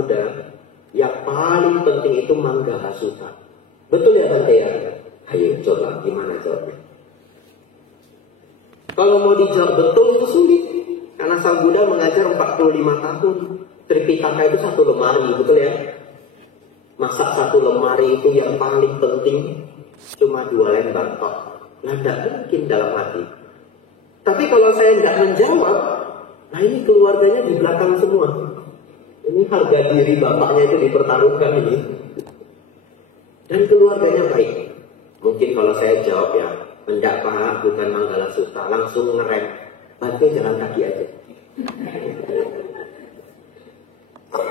Buddha, yang paling penting itu Manggala Sutta. Betul ya Bante ya? Ayo coba, gimana jawabnya? Kalau mau dijawab betul itu sulit. Karena Sang Buddha mengajar 45 tahun. Tripitaka itu satu lemari, betul ya? Masa satu lemari itu yang paling penting cuma 2 lembar toh? Nah, tidak mungkin dalam hati. Tapi kalau saya tidak menjawab, nah ini keluarganya di belakang semua. Ini harga diri bapaknya itu dipertaruhkan ini. Dan keluarganya baik. Mungkin kalau saya jawab ya, enggak Pak, bukan Manggala Sutta, langsung ngerem. Bantu jalan kaki aja.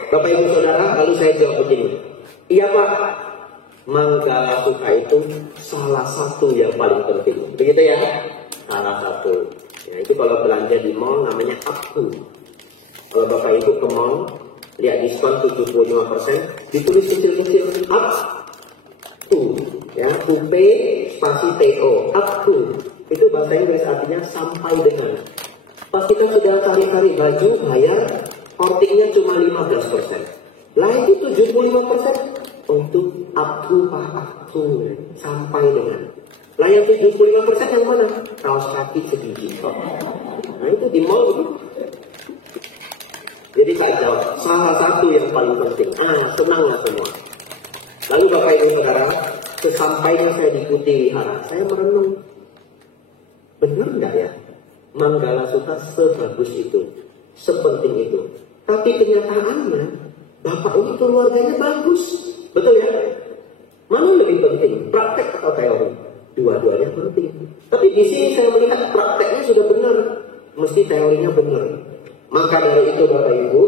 Bapak Ibu Saudara, lalu saya jawab begini. Iya Pak, Manggala Sutta itu salah satu yang paling penting. Begitu ya? Salah satu. Ya, itu kalau belanja di mall namanya Up-to. Kalau Bapak Ibu ke mall, lihat diskon 75%, ditulis kecil-kecil Up-to. Ya, UP spasi TO, Up-to. Itu bahasa Inggris artinya sampai dengan. Pas kita sudah cari-cari baju, bayar, kortingnya cuma 15%. Lah itu 75% untuk up-to Pak, up-to, sampai dengan. Lah yang 75% yang mana? Kaos kaki sebiji. Nah itu di mall itu. Jadi saya jawab, salah satu yang paling penting. Senang nggak semua? Lalu Bapak Ibu Saudara, sesampainya saya di Putih Wihara, saya merenung. Benar nggak ya? Manggala Sutta sebagus itu, sepenting itu. Tapi kenyataannya, Bapak ini keluarganya bagus. Betul ya? Mana lebih penting, praktek atau teori? Dua-duanya penting. Tapi di sini saya melihat prakteknya sudah benar. Mesti teorinya benar. Maka dari itu Bapak Ibu,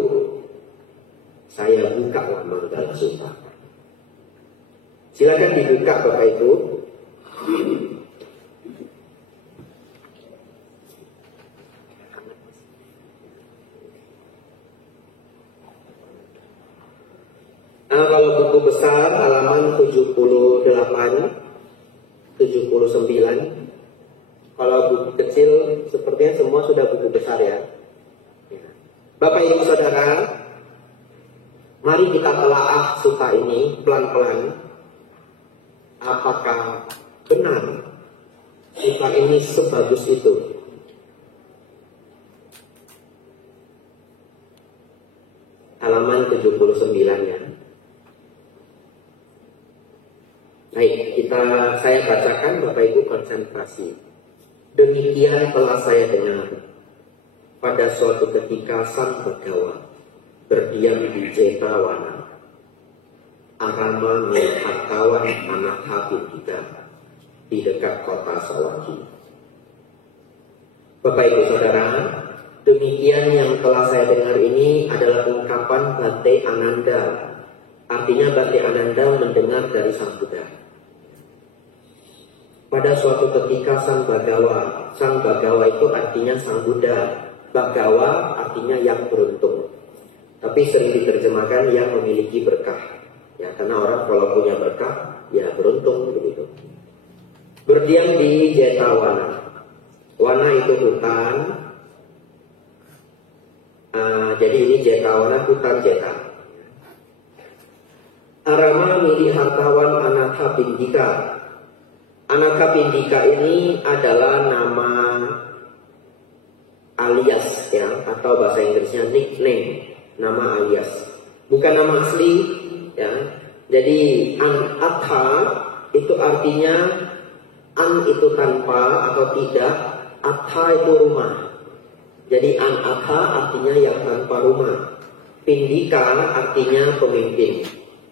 saya buka Manggala Sutta. Silakan dibuka Bapak Ibu. Nah, kalau buku besar halaman 78, 79. Kalau buku kecil sepertinya semua sudah buku besar ya. Bapak Ibu Saudara, mari kita telaah sutta ini pelan-pelan. Apakah benar sutta ini sebagus itu? Halaman 79 ya. Baik, saya bacakan, Bapak Ibu konsentrasi. Demikian telah saya dengar. Pada suatu ketika Sang Begawa berdiam di Jetavana. Arama milik Hartawan anak Habibita di dekat kota Sawaki. Bapak Ibu Saudara, demikian yang telah saya dengar ini adalah ungkapan Bhante Ananda. Artinya Bhante Ananda mendengar dari Sang Buddha. Pada suatu ketika Sang Bagawa itu artinya Sang Buddha. Bagawa artinya yang beruntung. Tapi sering diterjemahkan yang memiliki berkah. Ya, karena orang kalau punya berkah, ya beruntung begitu. Berdiam di Jetavana. Wana itu hutan. Jadi ini Jetavana, hutan Jeta. Arama milik hartawan Anatha Pindika. Anatha Pindika ini adalah nama alias ya, atau bahasa Inggrisnya nickname, nama alias, bukan nama asli ya. Jadi Anatha itu artinya an itu tanpa atau tidak, atha itu rumah. Jadi Anatha artinya yang tanpa rumah. Pindika artinya pemimpin.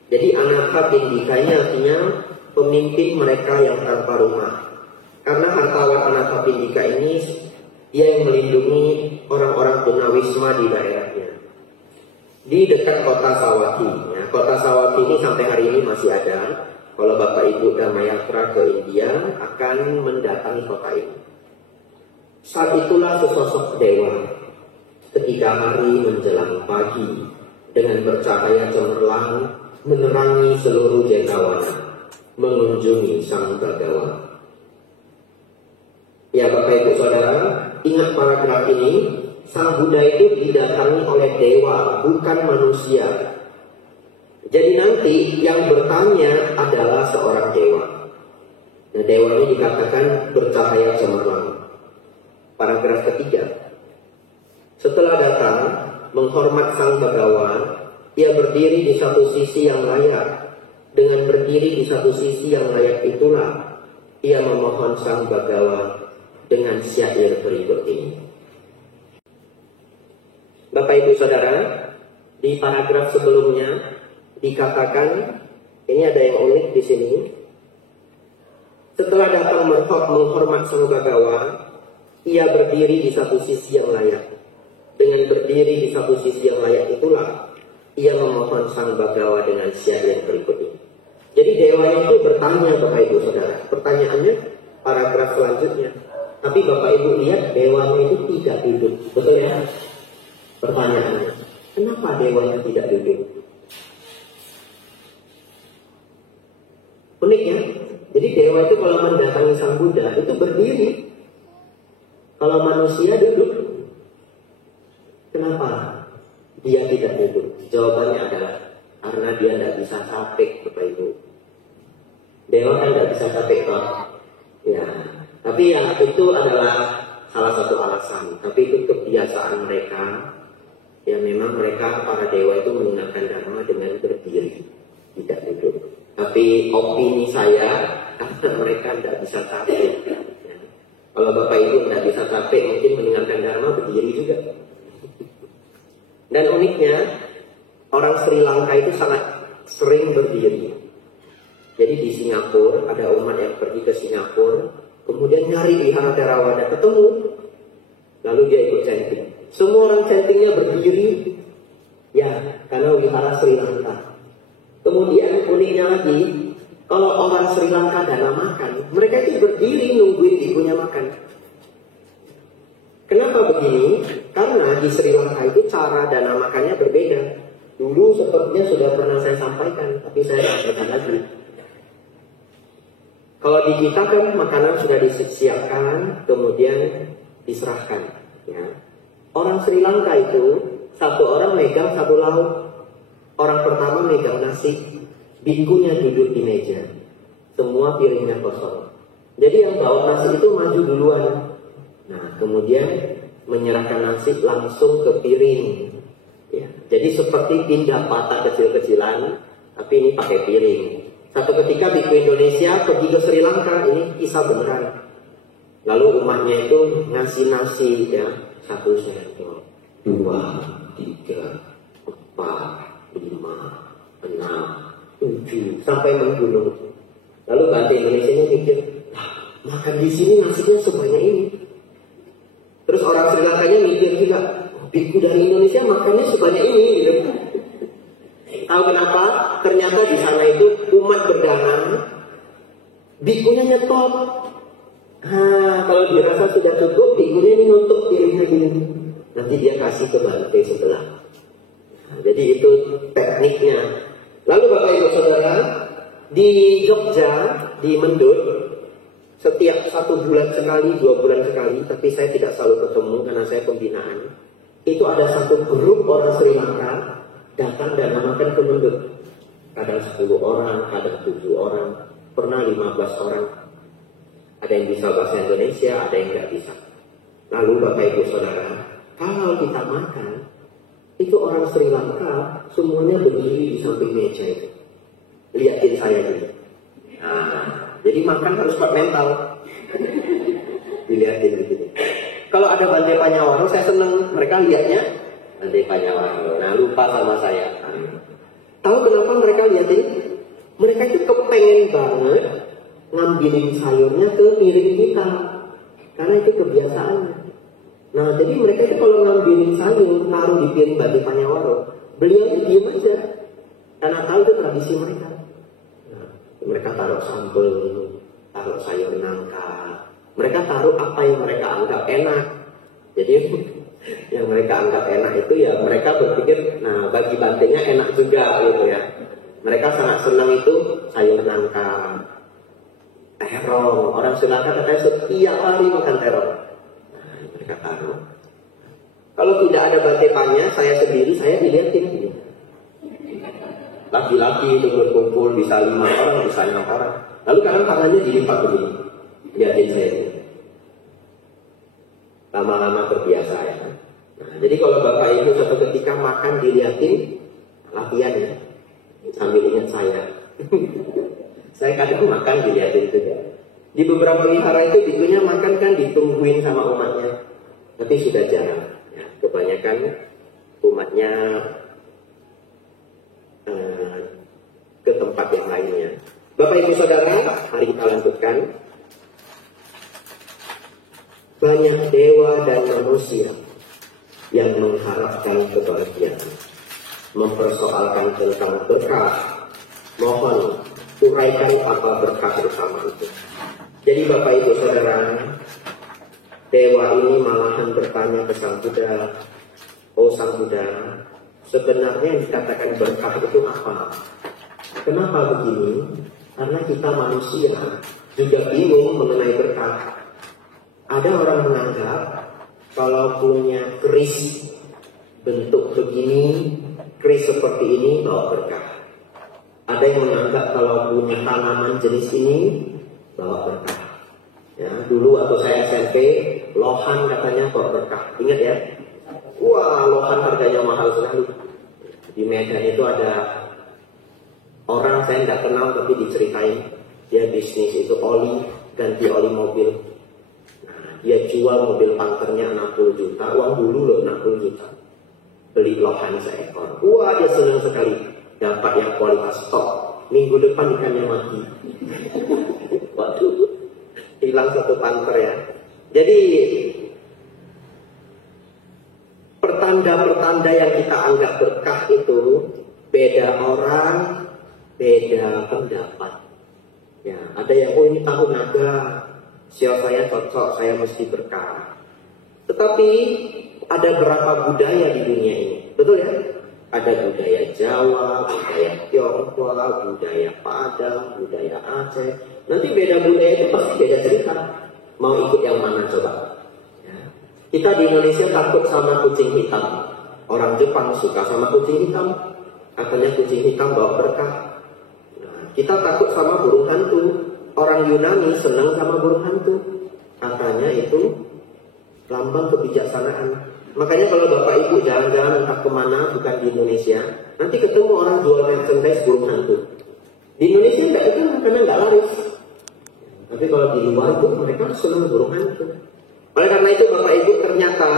Jadi Anatha Pindika ini artinya pemimpin mereka yang tanpa rumah. Karena hartawan Anatha Pindika ini dia yang melindungi orang-orang tunawisma di daerahnya. Di dekat kota Sawaki. Ya, kota Sawaki ini sampai hari ini masih ada. Kalau Bapak Ibu Damayatra ke India akan mendatangi kota ini. Saat itulah sesosok dewa ketika hari menjelang pagi dengan bercahaya cemerlang menerangi seluruh Jetavana mengunjungi Sang Bagawa. Ya Bapak Ibu Saudara, ingat paragraf ini, Sang Buddha itu didatangi oleh dewa, bukan manusia. Jadi nanti yang bertanya adalah seorang dewa. Nah, dewa ini dikatakan bercahaya cemerlang. Paragraf ketiga. Setelah datang menghormat sang Bagawan, ia berdiri di satu sisi yang layak. Dengan berdiri di satu sisi yang layak itulah ia memohon sang Bagawan dengan syair berikut ini. Bapak Ibu Saudara, di paragraf sebelumnya dikatakan, ini ada yang unik di sini. Setelah datang menghormat sang Bagawan, ia berdiri di satu sisi yang layak. Dengan berdiri di satu sisi yang layak itulah ia memohon sang Bagawa dengan syair berikut ini. Jadi dewa itu bertanya, Bapak Ibu Saudara. Pertanyaannya paragraf selanjutnya. Tapi Bapak Ibu lihat dewanya itu tidak duduk. Betul ya? Pertanyaannya, kenapa dewanya tidak duduk? Unik ya? Jadi dewa itu kalau mendatangi sang Buddha itu berdiri. Kalau manusia duduk. Kenapa dia tidak duduk? Jawabannya adalah karena dia tidak bisa capek, Bapak Ibu. Dewa kan tidak bisa capek kok. Ya, tapi ya itu adalah salah satu alasan. Tapi itu kebiasaan mereka. Ya memang mereka para dewa itu menggunakan dharma dengan berdiri, tidak duduk. Tapi opini saya, karena mereka tidak bisa capek. Ya. Kalau Bapak Ibu tidak bisa capek, mungkin mendengarkan dharma berdiri juga. Dan uniknya, orang Sri Lanka itu sangat sering berdiri. Jadi di Singapura, ada umat yang pergi ke Singapura, kemudian nyari wihara Theravada, ketemu. Lalu dia ikut chanting. Semua orang chantingnya berdiri, ya, karena wihara Sri Lanka. Kemudian uniknya lagi, kalau orang Sri Lanka dana makan, mereka itu berdiri nungguin ibunya makan. Kenapa begini? Karena di Sri Lanka itu cara dana makannya berbeda. Dulu sepertinya sudah pernah saya sampaikan, tapi saya sampaikan lagi. Kalau di kita kan makanan sudah disiapkan, kemudian diserahkan. Ya. Orang Sri Lanka itu, satu orang megang satu lauk. Orang pertama megang nasi, bikunya duduk di meja. Semua piringnya kosong. Jadi yang bawa nasi itu maju duluan. Nah, kemudian menyerahkan nasi langsung ke piring. Ya, jadi seperti pindah patah kecil-kecilan, tapi ini pakai piring. Satu ketika biku Indonesia pergi ke Sri Lanka, ini kisah beneran. Lalu umatnya itu ngasih nasi, ya, 1 sendok, 2, 3, 4, 5, 6, 7, sampai menggunung. Lalu bante Indonesia ini mikir, makan di sini nasinya sebanyak ini. Terus orang Sri Lankanya mikir juga, biku dari Indonesia makannya sebanyak ini, gitu. Tahu kenapa? Ternyata di sana itu umat berdana, bikunya nyetop. Kalau dirasa sudah cukup, bikunya ini nutup piringnya gini. Nanti dia kasih ke bante sebelah. Jadi itu tekniknya. Lalu Bapak Ibu Saudara, di Jogja, di Mendut, setiap 1 bulan sekali, 2 bulan sekali, tapi saya tidak selalu ketemu karena saya pembinaan. Itu ada satu grup orang Sri Lanka datang dan makan ke Mendut. Kadang 10 orang, kadang 7 orang, pernah 15 orang. Ada yang bisa bahasa Indonesia, ada yang tidak bisa. Lalu Bapak Ibu Saudara, kalau kita makan, itu orang Sri Lanka semuanya berdiri di samping meja itu. Lihatin saya dulu. Jadi makan harus kuat mental. Dilihatin begini. Kalau ada Bante Panyawaro, saya seneng. Mereka lihatnya Bante Panyawaro. Nah, lupa sama saya. Tahu kenapa mereka lihatin? Mereka itu kepengen banget ngambilin sayurnya ke piring kita. Karena itu kebiasaannya. Nah, jadi mereka itu kalau ngambilin sayur, taruh di piring Bante Panyawaro, beliau itu diem aja. Karena tahu itu tradisi mereka. Nah, mereka taruh sambal, taruh sayur nangka. Mereka taruh apa yang mereka anggap enak. Jadi yang mereka anggap enak itu ya mereka berpikir, nah bagi bantenya enak juga gitu ya. Mereka sangat senang itu sayur nangka, terong. Orang Sri Lanka katanya setiap hari makan terong. Mereka taruh. Kalau tidak ada Bante Panya, saya sendiri, saya dilihatin. Laki-laki itu berkumpul bisa 5 orang, bisa 6 orang. Lalu kadang tangannya dilipat begini. Lihatin saya ini. Lama-lama terbiasa ya. Nah, jadi kalau Bapak Ibu suatu ketika makan dilihatin, latihan ya. Sambil ingat saya. Saya kadang makan dilihatin juga. Di beberapa wihara itu bikunya makan kan ditungguin sama umatnya. Tapi sudah jarang. Ya, kebanyakan umatnya ke tempat yang lainnya. Bapak Ibu Saudara, mari kita lanjutkan. Banyak dewa dan manusia yang mengharapkan kebahagiaan, mempersoalkan tentang berkah. Mohon uraikan apa berkah bersama itu. Jadi Bapak Ibu Saudara, dewa ini malahan bertanya ke Sang Buddha, "Oh Sang Buddha, sebenarnya yang dikatakan berkah itu apa?" Kenapa begini? Karena kita manusia juga bingung mengenai berkah. Ada orang menganggap kalau punya keris bentuk begini, keris seperti ini bawa berkah. Ada yang menganggap kalau punya tanaman jenis ini bawa berkah. Ya, dulu waktu saya SMP, lohan katanya bawa berkah. Ingat ya? Wah, lohan harganya mahal sekali. Di Medan itu ada orang saya nggak kenal tapi diceritain dia bisnis itu oli, ganti oli mobil. Dia jual mobil pangkernya 60 juta, uang dulu loh 60 juta. Beli lohan seekor. Wah, dia senang sekali. Dapat yang kualitas top. Minggu depan ikannya mati. Waduh, hilang satu pangker ya. Jadi, pertanda-pertanda yang kita anggap berkah itu, beda orang, beda pendapat. Ya, ada yang, oh ini tahun naga. Sial saya cocok, saya mesti berkah. Tetapi ada berapa budaya di dunia ini, betul ya? Ada budaya Jawa, budaya Tionghoa, budaya Padang, budaya Aceh. Nanti beda budaya itu pasti beda cerita. Mau ikut yang mana coba? Ya. Kita di Indonesia takut sama kucing hitam. Orang Jepang suka sama kucing hitam. Katanya kucing hitam bawa berkah. Nah, kita takut sama burung hantu. Orang Yunani senang sama burung hantu. Katanya itu lambang kebijaksanaan. Makanya kalau Bapak Ibu jalan-jalan entah kemana, bukan di Indonesia, nanti ketemu orang jual merchandise burung hantu. Di Indonesia enggak itu karena enggak laris. Tapi kalau di luar itu mereka senang burung hantu. Oleh karena itu Bapak Ibu ternyata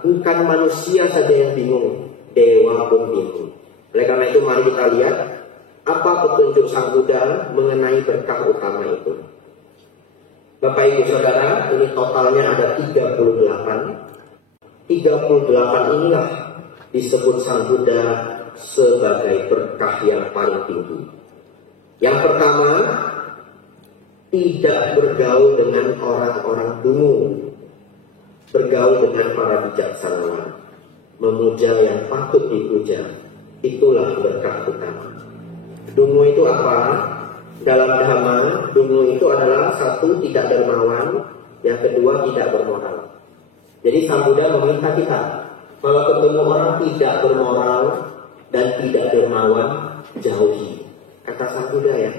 bukan manusia saja yang bingung, dewa pun bingung. Oleh karena itu mari kita lihat apa petunjuk Sang Buddha mengenai berkah utama itu. Bapak Ibu Saudara, ini totalnya ada 38. 38 inilah disebut Sang Buddha sebagai berkah yang paling tinggi. Yang pertama, tidak bergaul dengan orang-orang dungu. Bergaul dengan para bijaksanawan. Memuja yang patut dipuja. Itulah berkah utama. Dungu itu apa? Dalam Dhamma, dungu itu adalah satu, tidak dermawan, yang kedua, tidak bermoral. Jadi Sang Buddha meminta kita, kalau ketemu orang tidak bermoral dan tidak dermawan, jauhi. Kata Sang Buddha ya.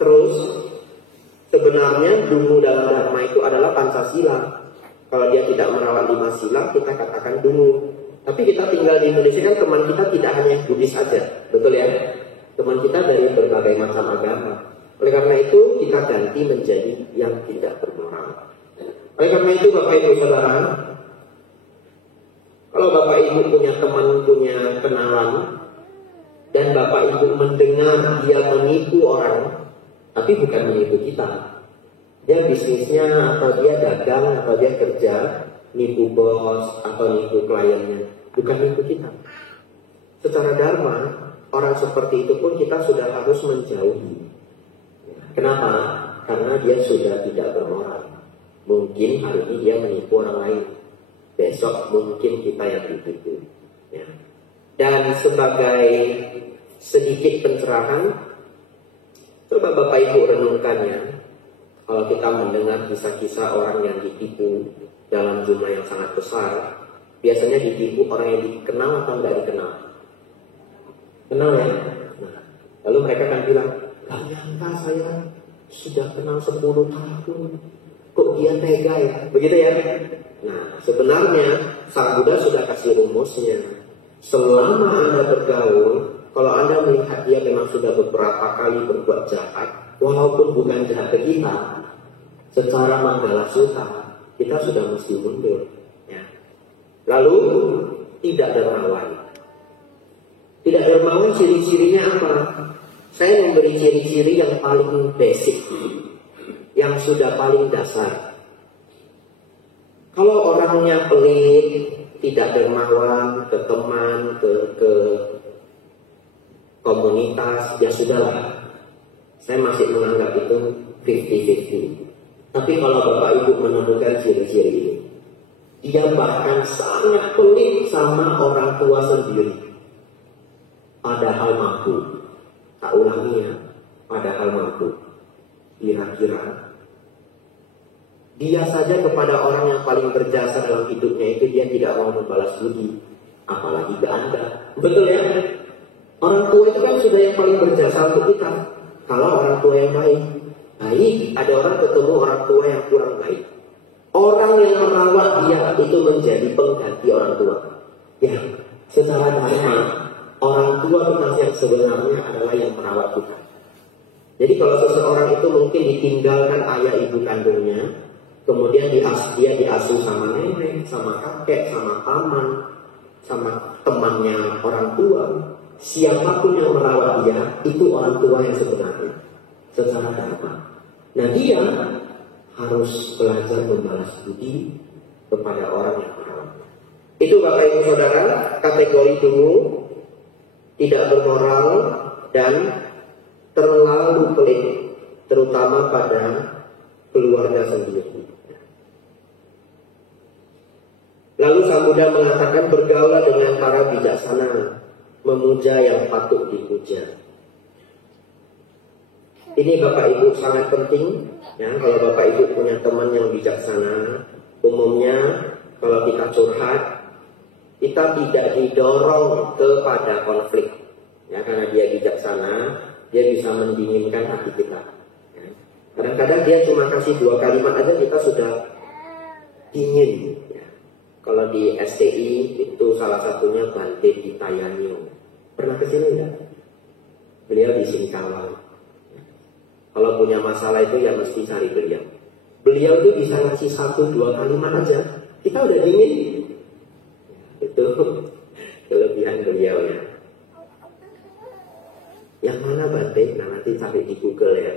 Terus, sebenarnya dungu dalam Dhamma itu adalah Pancasila. Kalau dia tidak merawat 5 sila, kita katakan dungu. Tapi kita tinggal di Indonesia kan teman kita tidak hanya Buddhis saja, betul ya? Teman kita dari berbagai macam agama. Oleh karena itu kita ganti menjadi yang tidak bermoral. Oleh karena itu Bapak Ibu Saudara, kalau Bapak Ibu punya teman, punya kenalan, dan Bapak Ibu mendengar dia menipu orang, tapi bukan menipu kita. Dia bisnisnya atau dia dagang atau dia kerja, nipu bos atau nipu kliennya, bukan nipu kita. Secara dharma, orang seperti itu pun kita sudah harus menjauhi. Kenapa? Karena dia sudah tidak bermoral. Mungkin hari ini dia menipu orang lain. Besok mungkin kita yang ditipu. Ya. Dan sebagai sedikit pencerahan, coba Bapak Ibu renungkannya. Kalau kita mendengar kisah-kisah orang yang ditipu dalam jumlah yang sangat besar, biasanya ditipu orang yang dikenal atau tidak dikenal? Kenal ya? Nah, Lalu mereka akan bilang, ternyata saya sudah kenal 10 tahun, kok dia tega ya? Begitu ya? Nah, sebenarnya Sang Buddha sudah kasih rumusnya. Selama Anda bergaul, kalau Anda melihat dia memang sudah beberapa kali berbuat jahat, walaupun bukan jahat ke kita, secara manggala sutta, kita sudah mesti mundur. Ya. Lalu, tidak dermawan. Tidak dermawan ciri-cirinya apa? Saya memberi ciri-ciri yang paling basic, yang sudah paling dasar. Kalau orangnya pelit, tidak dermawan ke teman, ke komunitas, ya sudahlah. Saya masih menganggap itu 50-50. Tapi kalau Bapak Ibu menemukan ciri-ciri ini, dia bahkan sangat pelit sama orang tua sendiri, padahal mampu. Tak ulangi ya, padahal mampu. Kira-kira dia saja kepada orang yang paling berjasa dalam hidupnya itu dia tidak mau membalas budi, apalagi ke Anda. Betul ya? Orang tua itu kan sudah yang paling berjasa untuk kita. Kalau orang tua yang baik, ada orang ketemu orang tua yang kurang baik. Orang yang merawat dia itu menjadi pengganti orang tua. Ya, secara dharma, orang tua kita yang sebenarnya adalah yang merawat kita. Jadi kalau seseorang itu mungkin ditinggalkan ayah ibu kandungnya, kemudian dia diasuh sama nenek, sama kakek, sama paman, sama temannya orang tua. Siapapun yang merawat dia, itu orang tua yang sebenarnya. Secara dharma. Nah dia harus belajar membalas budi kepada orang yang merawat. Itu Bapak Ibu Saudara, kategori dulu tidak bermoral dan terlalu pelit, terutama pada keluarga sendiri. Lalu Sang Buddha mengatakan bergaullah dengan para bijaksana, memuja yang patut dipuja. Ini Bapak Ibu sangat penting ya, kalau Bapak Ibu punya teman yang bijaksana, umumnya kalau kita curhat, kita tidak didorong kepada konflik ya, karena dia bijaksana, dia bisa mendinginkan hati kita ya. Kadang-kadang dia cuma kasih 2 kalimat aja kita sudah dingin ya. Kalau di STI itu salah satunya Bante Ditayanyo. Pernah kesini enggak? Beliau di Singkawang. Kalau punya masalah itu ya mesti cari beliau. Beliau itu bisa ngasih 1-2 kalimat aja, kita udah dingin. Itu kelebihan beliau ya. Yang mana Bante? Nah nanti cari di Google ya.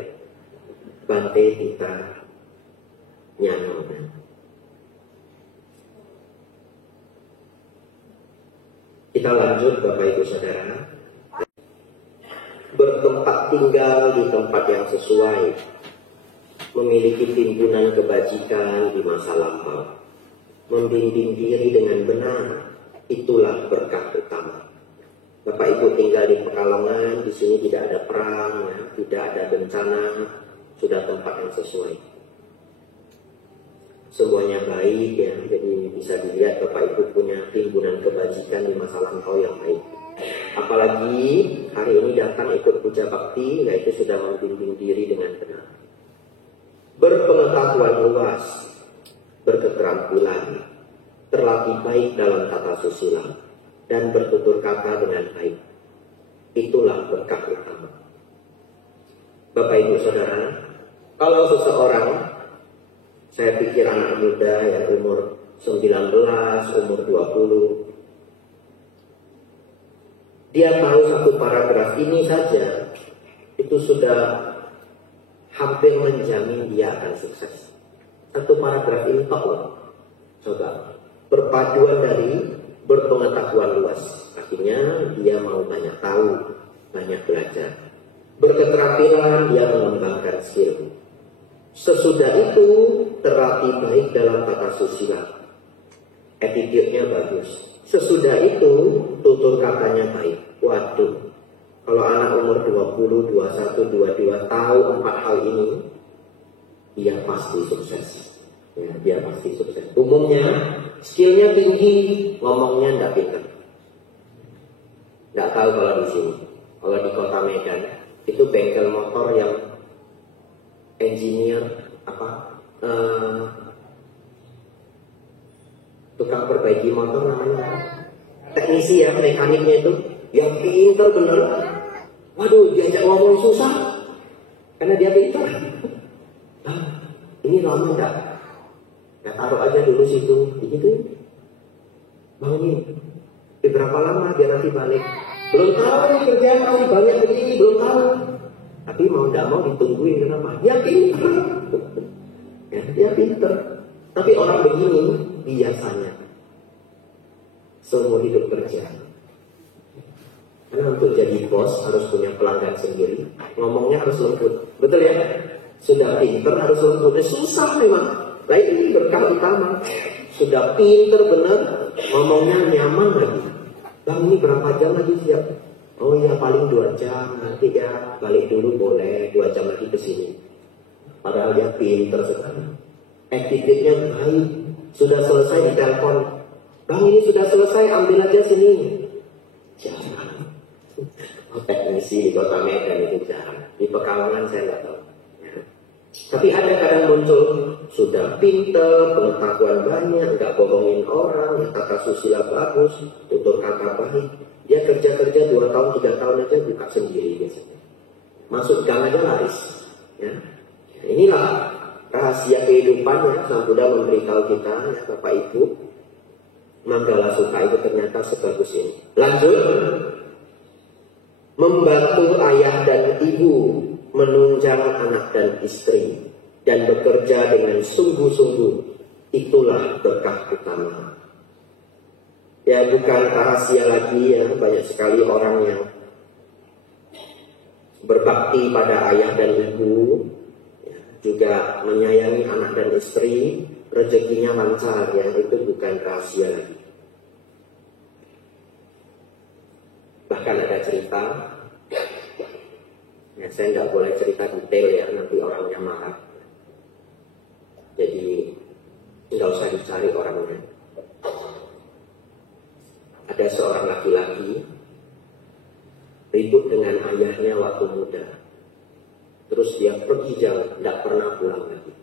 Bante Ditayanyo. Kita lanjut Bapak Ibu Saudara. Bertempat tinggal di tempat yang sesuai, memiliki timbunan kebajikan di masa lampau, membimbing diri dengan benar, itulah berkah utama. Bapak Ibu tinggal di Pekalongan, di sini tidak ada perang, ya, tidak ada bencana, sudah tempat yang sesuai. Semuanya baik ya, jadi bisa dilihat Bapak Ibu punya timbunan kebajikan di masa lampau yang baik. Apalagi hari ini datang ikut puja bakti, yaitu sudah membimbing diri dengan benar. Berpengetahuan luas, berketerampilan, terlatih baik dalam tata susila, dan bertutur kata dengan baik. Itulah berkah utama. Bapak Ibu Saudara, kalau seseorang, saya pikir anak muda ya umur 19, umur 20, dia tahu satu paragraf ini saja, itu sudah hampir menjamin dia akan sukses. Satu paragraf ini tok loh. Coba, perpaduan dari berpengetahuan luas. Artinya dia mau banyak tahu, banyak belajar. Berketerampilan, dia mengembangkan skill. Sesudah itu terlatih baik dalam tata susila. Attitude-nya bagus. Sesudah itu tutur katanya baik. Waduh, kalau anak umur 20, 21, 22 tahu 4 hal ini, dia pasti sukses. Ya, dia pasti sukses. Umumnya skillnya tinggi, ngomongnya tidak pintar. Tidak tahu kalau di sini. Kalau di kota Medan, itu bengkel motor yang engineer tukang perbaiki motor namanya teknisi ya, mekaniknya itu yang pintar bener. Waduh, diajak ngomong susah karena dia pintar. Ini lama enggak? Ya taruh aja dulu situ, begitu. Bang ini berapa lama dia nanti balik? Belum tahu nih, kerjaan masih banyak begini, belum tahu. Tapi mau tidak mau ditungguin, kenapa? Dia pintar. Ya, dia pintar. Tapi orang begini biasanya seumur hidup kerja. Karena untuk jadi bos harus punya pelanggan sendiri, ngomongnya harus lembut. Betul ya? Sudah pintar harus lembut. Susah memang. Nah ini berkah utama. Sudah pintar benar, ngomongnya nyaman lagi. Bang ini berapa jam lagi siap? Oh ya paling 2 jam, nanti ya balik dulu boleh, 2 jam lagi ke sini. Padahal dia pintar sekali. Attitude-nya baik. Sudah selesai di telepon. Bang ini sudah selesai, ambil aja sini. Jangan. Oh, teknisi di kota Medan itu jarang. Di Pekalongan saya nggak tahu. Ya. Tapi ada kadang muncul sudah pintar, pengetahuan banyak, nggak bohongin orang, kata susila bagus, tutur kata baik. Dia kerja-kerja 2 tahun, 3 tahun aja buka sendiri biasanya. Masuk gang aja laris. Ya. Inilah rahasia kehidupan ya, Sang Buddha memberitahu kita, ya, Bapak Ibu. Manggala Sutta itu ternyata sebagus ini. Lanjut. Membantu ayah dan ibu menunjang anak dan istri dan bekerja dengan sungguh-sungguh, itulah berkah utama. Ya bukan rahasia lagi ya, banyak sekali orang yang berbakti pada ayah dan ibu, ya, juga menyayangi anak dan istri, rezekinya lancar ya, itu bukan rahasia lagi. Bahkan ada cerita, ya saya nggak boleh cerita detail ya, nanti orangnya marah. Jadi nggak usah dicari orangnya. Ada seorang laki-laki ribut dengan ayahnya waktu muda. Terus dia pergi jauh, tidak pernah pulang lagi.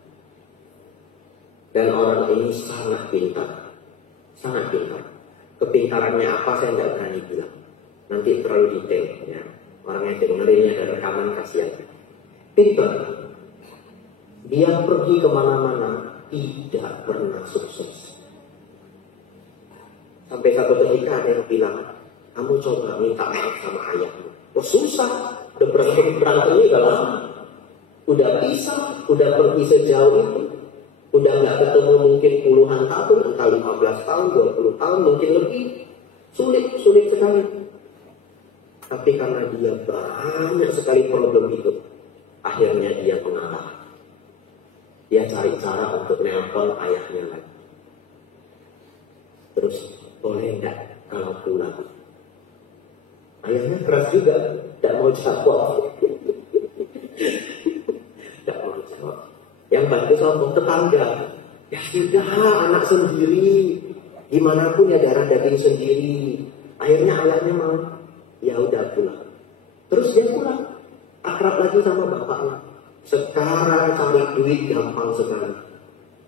Dan orang ini sangat pintar. Sangat pintar. Kepintarannya apa saya tidak berani bilang. Nanti terlalu detail ya. Orang yang dengerinnya ada rekaman kasih aja. Pintar. Dia pergi kemana-mana tidak pernah sukses. Sampai satu ketika ada yang bilang, kamu coba minta maaf sama ayahmu. Oh susah, udah berantemnya udah lama. Udah pisah, udah pergi sejauh itu. Udah nggak ketemu mungkin puluhan tahun, entah 15 tahun, 20 tahun, mungkin lebih. Sulit sekali. Tapi karena dia banyak sekali problem hidup, akhirnya dia mengalah. Dia cari cara untuk nelpon ayahnya lagi. Terus, boleh enggak kalau pulang? Ayahnya keras juga, tidak mau jawab. Tidak mau jawab. Yang bantu sama tetangga. Ya sudah, anak sendiri. Gimana pun ya darah daging sendiri. Akhirnya ayahnya mau. Ya udah pulang. Terus dia pulang. Akrab lagi sama bapaknya. Sekarang cari duit gampang sekali.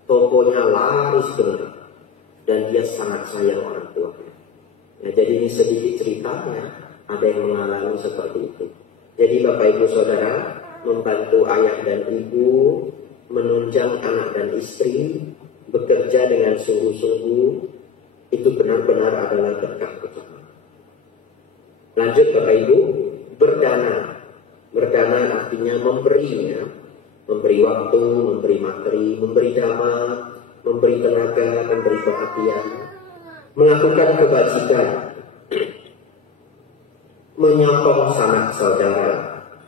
Tokonya laris benar. Dan dia sangat sayang orang tuanya. Nah, jadi ini sedikit ceritanya. Ada yang mengalami seperti itu. Jadi Bapak Ibu Saudara, membantu ayah dan ibu, menunjang anak dan istri, bekerja dengan sungguh-sungguh, itu benar-benar adalah berkah utama. Lanjut Bapak Ibu, berdana. Berdana artinya memberi, ya. Memberi waktu, memberi materi, memberi dhamma, memberi tenaga, memberi perhatian, melakukan kebajikan, menyokong sanak saudara,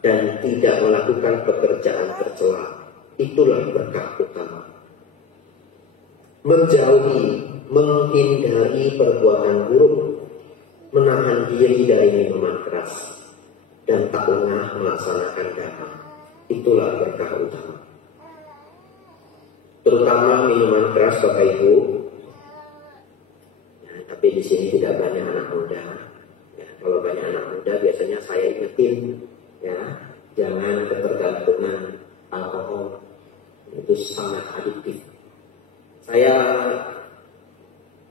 dan tidak melakukan pekerjaan tercela. Itulah berkah utama. Menjauhi, menghindari perbuatan buruk, menahan diri dari minuman keras, dan tak lengah melaksanakan dhamma. Itulah berkah utama. Terutama minuman keras Bapak Ibu. Ya, tapi di sini tidak banyak anak muda. Ya, kalau banyak anak muda biasanya saya ingetin, ya jangan ketergantungan alkohol, itu sangat adiktif. Saya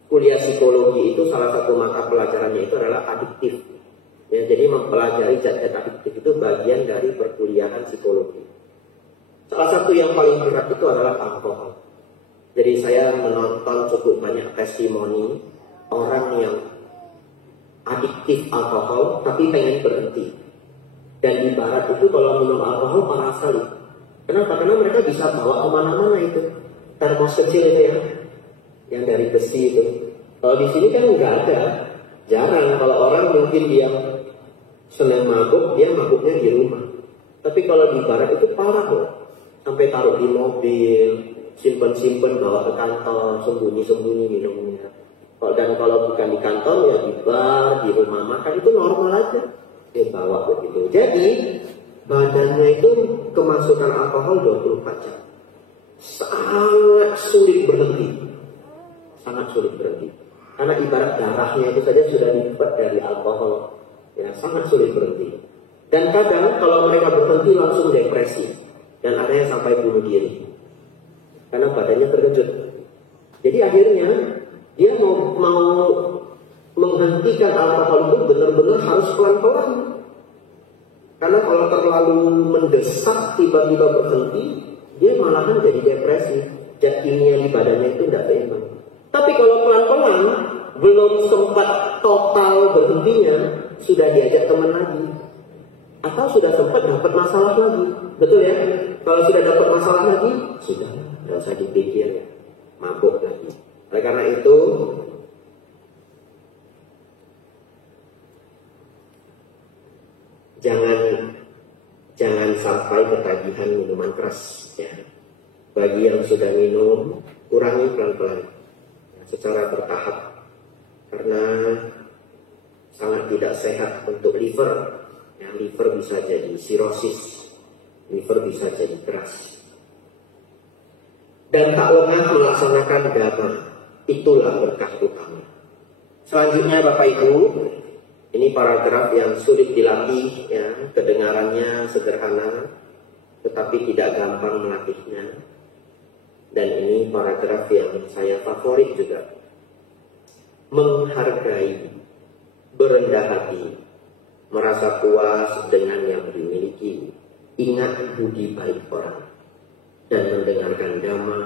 kuliah psikologi itu salah satu mata pelajarannya itu adalah adiktif. Ya, jadi mempelajari zat-zat adiktif itu bagian dari perkuliahan psikologi. Salah satu yang paling berat itu adalah alkohol. Jadi saya menonton cukup banyak testimoni orang yang adiktif alkohol tapi pengen berhenti. Dan di barat itu kalau minum alkohol parah sekali. Kenapa? Karena mereka bisa bawa kemana-mana itu. Termos kecil itu ya, yang dari besi itu. Kalau di sini kan nggak ada, jarang. Kalau orang mungkin dia senang mabuk, dia mabuknya di rumah. Tapi kalau di barat itu parah loh. Sampai taruh di mobil, simpen-simpen bawa ke kantor, sembunyi-sembunyi minumnya. Dan kalau bukan di kantor ya di bar, di rumah makan itu normal aja. Dia bawa begitu. Jadi badannya itu kemasukan alkohol 24 jam. Sangat sulit berhenti. Sangat sulit berhenti. Karena ibarat darahnya itu saja sudah dibuat dari alkohol. Ya, sangat sulit berhenti. Dan kadang kalau mereka berhenti langsung depresi. Dan ada yang sampai bunuh diri. Karena badannya terkejut. Jadi akhirnya dia mau menghentikan alkohol itu benar-benar harus pelan-pelan. Karena kalau terlalu mendesak tiba-tiba berhenti, dia malahan jadi depresi. Zat kimia di badannya itu tidak seimbang. Tapi kalau pelan-pelan, belum sempat total berhentinya, sudah diajak teman lagi. Atau sudah sempat dapat masalah lagi. Betul ya? Kalau sudah dapat masalah lagi, sudah, tidak usah dipikir ya. Mabuk lagi. Oleh karena itu, jangan sampai ketagihan minuman keras ya. Bagi yang sudah minum, kurangi pelan-pelan ya, secara bertahap karena sangat tidak sehat untuk liver. Ya, liver bisa jadi sirosis, liver bisa jadi keras. Dan tak lengah melaksanakan dhamma, itulah berkah utama. Selanjutnya Bapak Ibu, ini paragraf yang sulit dilatih, ya, kedengarannya sederhana, tetapi tidak gampang melatihnya. Dan ini paragraf yang saya favorit juga. Menghargai, berendah hati, merasa puas dengan yang dimiliki, ingat budi baik orang, dan mendengarkan dhamma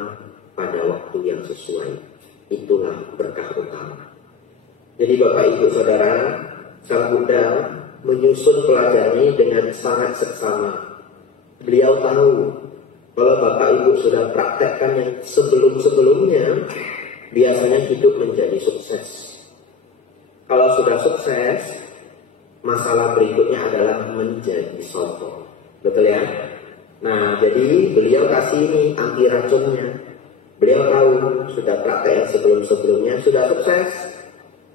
pada waktu yang sesuai. Itulah berkah utama. Jadi Bapak Ibu Saudara, Sang Buddha menyusun pelajaran ini dengan sangat seksama. Beliau tahu kalau Bapak Ibu sudah praktekkan yang sebelum-sebelumnya, biasanya hidup menjadi sukses. Kalau sudah sukses, masalah berikutnya adalah menjadi sombong. Betul ya? Nah, jadi beliau kasih ini anti racunnya. Beliau tahu sudah praktek yang sebelum-sebelumnya sudah sukses.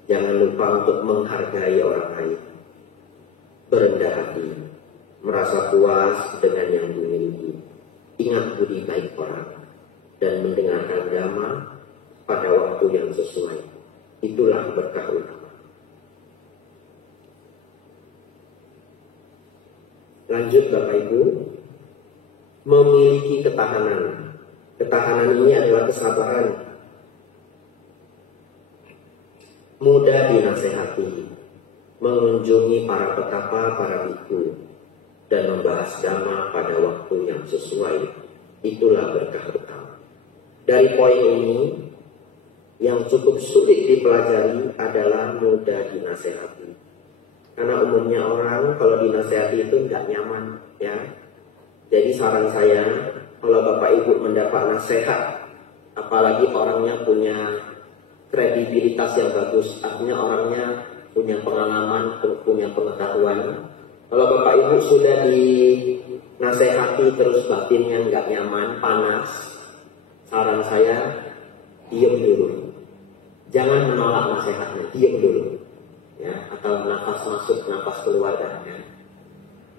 Jangan lupa untuk menghargai orang lain. Berendah hati, merasa puas dengan yang dimiliki. Ingat budi baik orang dan mendengarkan dhamma pada waktu yang sesuai. Itulah berkah utama. Lanjut Bapak Ibu, memiliki ketahanan. Ketahanan ini adalah kesabaran. Mudah dinasehati, mengunjungi para petapa, para biku, dan membahas dhamma pada waktu yang sesuai. Itulah berkah utama. Dari poin ini, yang cukup sulit dipelajari adalah mudah dinasehati. Karena umumnya orang kalau dinasehati itu nggak nyaman, ya. Jadi saran saya, kalau Bapak Ibu mendapat nasihat, apalagi orangnya punya kredibilitas yang bagus, artinya orangnya punya pengalaman, punya pengetahuan. Kalau Bapak Ibu sudah dinasehati terus batinnya nggak nyaman, panas, saran saya diam dulu. Jangan menolak nasihatnya, diam dulu. Ya, atau nafas masuk, nafas keluar. Ya.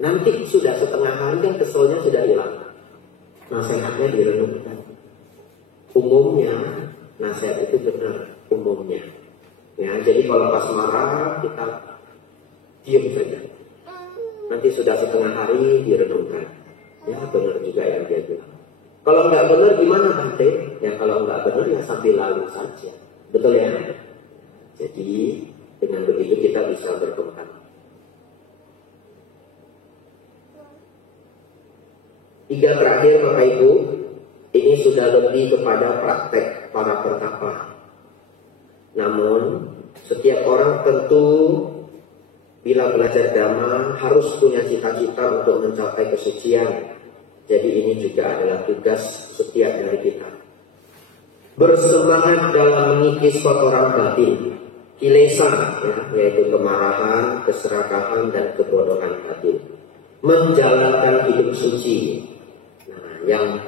Nanti sudah setengah hari kan keselnya sudah hilang. Nasihatnya direnungkan. Umumnya nasihat itu benar, umumnya. Ya, jadi kalau pas marah kita diam saja. nanti sudah setengah hari direnungkan. Ya benar juga yang dia bilang. Kalau nggak benar gimana Bante? Ya kalau nggak benar ya sambil lalu saja. Betul ya? Jadi dengan begitu kita bisa berkembang. Tiga terakhir Bapak Ibu, ini sudah lebih kepada praktek para pertapa. Namun setiap orang tentu bila belajar Dhamma harus punya cita-cita untuk mencapai kesucian. Jadi ini juga adalah tugas setiap dari kita. Bersemangat dalam mengikis kotoran batin, kilesa, ya, yaitu kemarahan, keserakahan, dan kebodohan batin. Menjalankan hidup suci. Nah, yang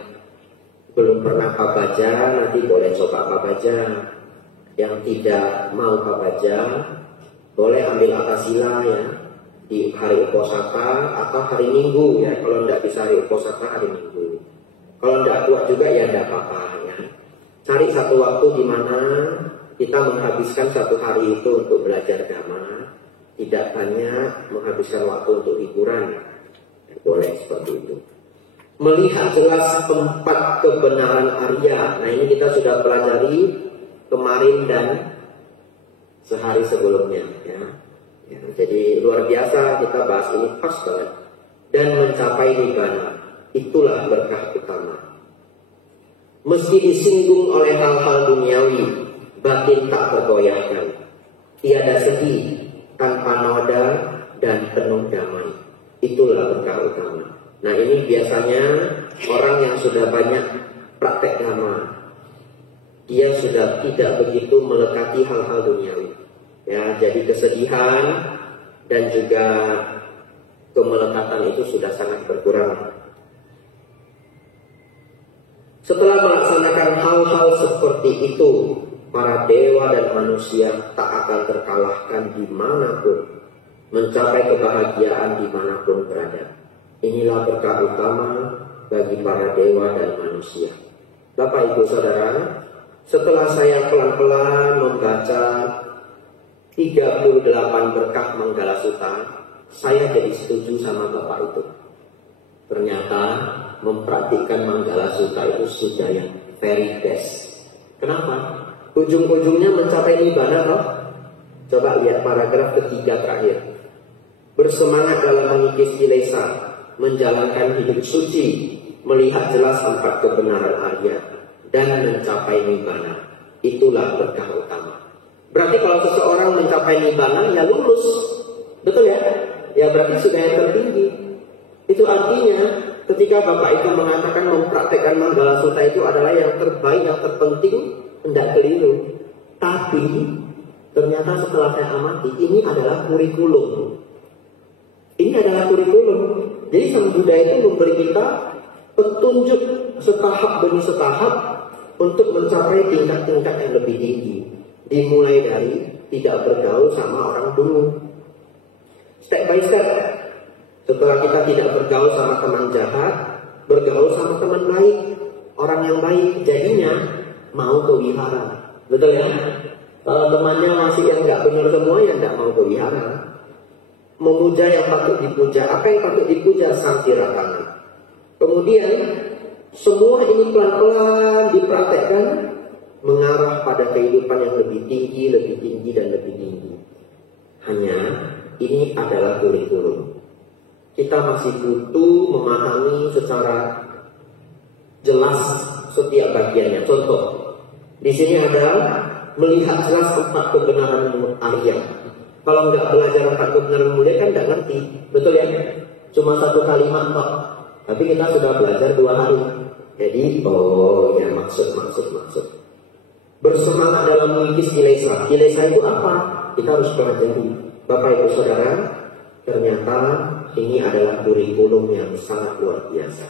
belum pernah pabaja nanti boleh coba pabaja. Yang tidak mau pabaja boleh ambil akasila ya di hari uposatha atau hari Minggu ya. Kalau tidak bisa hari uposatha hari Minggu. Kalau tidak kuat juga ya tidak apa-apa ya. Cari satu waktu di mana kita menghabiskan satu hari itu untuk belajar Dhamma, tidak banyak menghabiskan waktu untuk hiburan. Ya, boleh seperti itu. Melihat jelas tempat kebenaran Arya. Nah ini kita sudah pelajari kemarin dan sehari sebelumnya ya. Ya, jadi luar biasa kita bahas ini pas banget. Dan mencapai nibbana, itulah berkah utama. Meski disinggung oleh hal-hal duniawi, batin tak tergoyahkan. Tiada sedih, tanpa noda dan penuh damai. Itulah berkah utama. Nah ini biasanya orang yang sudah banyak praktek Dhamma, dia sudah tidak begitu melekati hal-hal duniawi. Ya, jadi kesedihan dan juga kemelekatan itu sudah sangat berkurang. Setelah melaksanakan hal-hal seperti itu, para dewa dan manusia tak akan terkalahkan dimanapun, mencapai kebahagiaan dimanapun berada. Inilah berkah utama bagi para dewa dan manusia. Bapak Ibu Saudara, setelah saya pelan-pelan membaca 38 berkah Manggala Sutta, saya jadi setuju sama Bapak itu. Ternyata mempraktikkan Manggala Sutta itu sudah yang very best. Kenapa? Ujung-ujungnya mencapai nibbana toh? Coba lihat paragraf ketiga terakhir. Bersemangat dalam mengikis kilesa, menjalankan hidup suci, melihat jelas tempat kebenaran Arya, dan mencapai nibbana. Itulah berkah utama. Berarti kalau seseorang mencapai nibbana, ya lulus. Betul ya? Ya berarti sudah yang tertinggi. Itu artinya ketika Bapak itu mengatakan mempraktekkan Manggala Sutta itu adalah yang terbaik, yang terpenting, tidak keliru. Tapi ternyata setelah saya amati, ini adalah kurikulum. Ini adalah kurikulum. Jadi Sang Buddha itu memberi kita petunjuk setahap demi setahap untuk mencapai tingkat-tingkat yang lebih tinggi. Dimulai dari tidak bergaul sama orang dulu. Step by step. Setelah kita tidak bergaul sama teman jahat, bergaul sama teman baik, orang yang baik, jadinya mau ke wihara. Betul ya? Kalau temannya masih yang nggak benar semua, ya nggak mau ke wihara. Memuja yang patut dipuja. Apa yang patut dipuja? Sang Tirakana. Kemudian semua ini pelan-pelan dipraktekkan mengarah pada kehidupan yang lebih tinggi, dan lebih tinggi. Hanya ini adalah kurikulum. Kita masih butuh memahami secara jelas setiap bagiannya. Contoh, di sini ada melihat jelas tempat kebenaran Arya. Kalau nggak belajar tempat kebenaran mulia kan nggak ngerti, betul ya? Cuma satu kalimat kok. Tapi kita sudah belajar 2 hari. Jadi, oh ya maksud. Bersemangat dalam mengikis kilesa. Kilesa itu apa? Kita harus pelajari. Bapak Ibu Saudara, ternyata ini adalah kurikulum yang sangat luar biasa.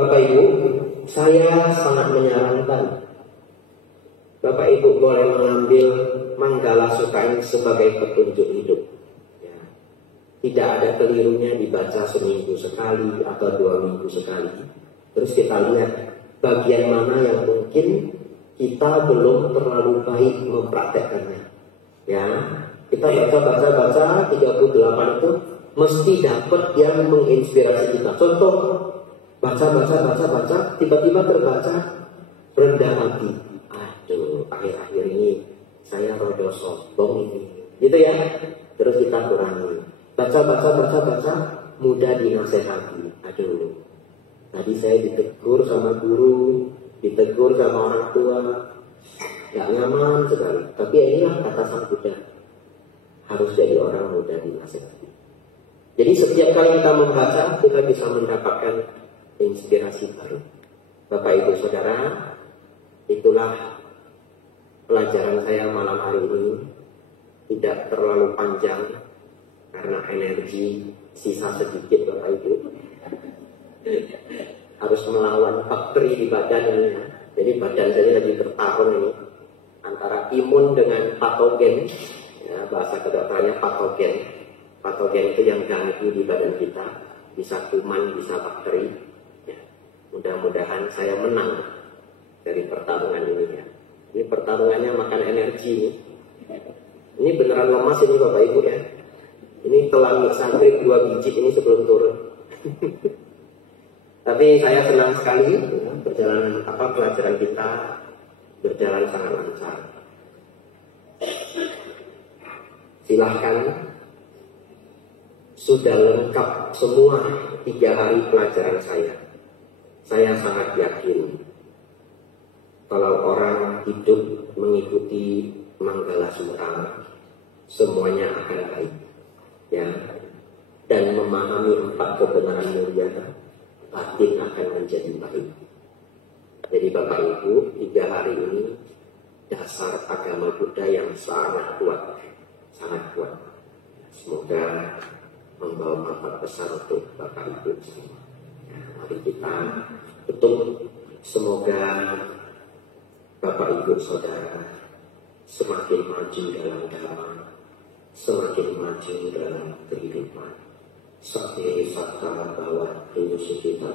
Bapak Ibu, saya sangat menyarankan Bapak Ibu boleh mengambil Manggala Sutta ini sebagai petunjuk hidup. Ya. Tidak ada kelirunya dibaca seminggu sekali atau 2 minggu sekali. Terus kita lihat bagian mana yang mungkin kita belum terlalu baik mempraktekkannya. Ya, Kita baca 38 itu mesti dapat yang menginspirasi kita. Contoh, baca, tiba-tiba terbaca rendah hati. Aduh, akhir-akhir ini saya rada sombong ini. Gitu ya. Terus kita kurangi. Baca, mudah dinasehati. Aduh, tadi saya ditegur sama guru, ditegur sama orang tua, gak nyaman sekali. Tapi inilah kata Sang Buddha, harus jadi orang mudah dinasehati. Jadi setiap kali kita membaca, kita bisa mendapatkan inspirasi baru. Bapak Ibu Saudara, itulah pelajaran saya malam hari ini. Tidak terlalu panjang karena energi sisa sedikit Bapak Ibu. Harus melawan bakteri di badan ini. Jadi badan saya lagi bertarung ini antara imun dengan patogen. Ya, bahasa kedokterannya patogen. Patogen itu yang ganggu di badan kita, bisa kuman, bisa bakteri. Ya, mudah-mudahan saya menang dari pertarungan ini ya. Ini pertarungannya makan energi nih. Ini beneran lemas ini Bapak Ibu ya. Ini telan santri 2 biji ini sebelum turun. Tapi saya senang sekali ya, perjalanan pelajaran kita berjalan sangat lancar. Silahkan, sudah lengkap semua 3 hari pelajaran saya. Saya sangat yakin kalau orang hidup mengikuti Manggala Sutra, semuanya akan baik, ya. Dan memahami 4 kebenaran mulia, batin akan menjadi baik. Jadi Bapak Ibu, 3 hari ini dasar agama Buddha yang sangat kuat, sangat kuat. Semoga membawa manfaat besar untuk Bapak Ibu semua. Ya, mari kita tutup. Semoga Bapak Ibu Saudara semakin maju dalam dhamma, semakin maju dalam kehidupan. Sabe satta bhawatu sukhita.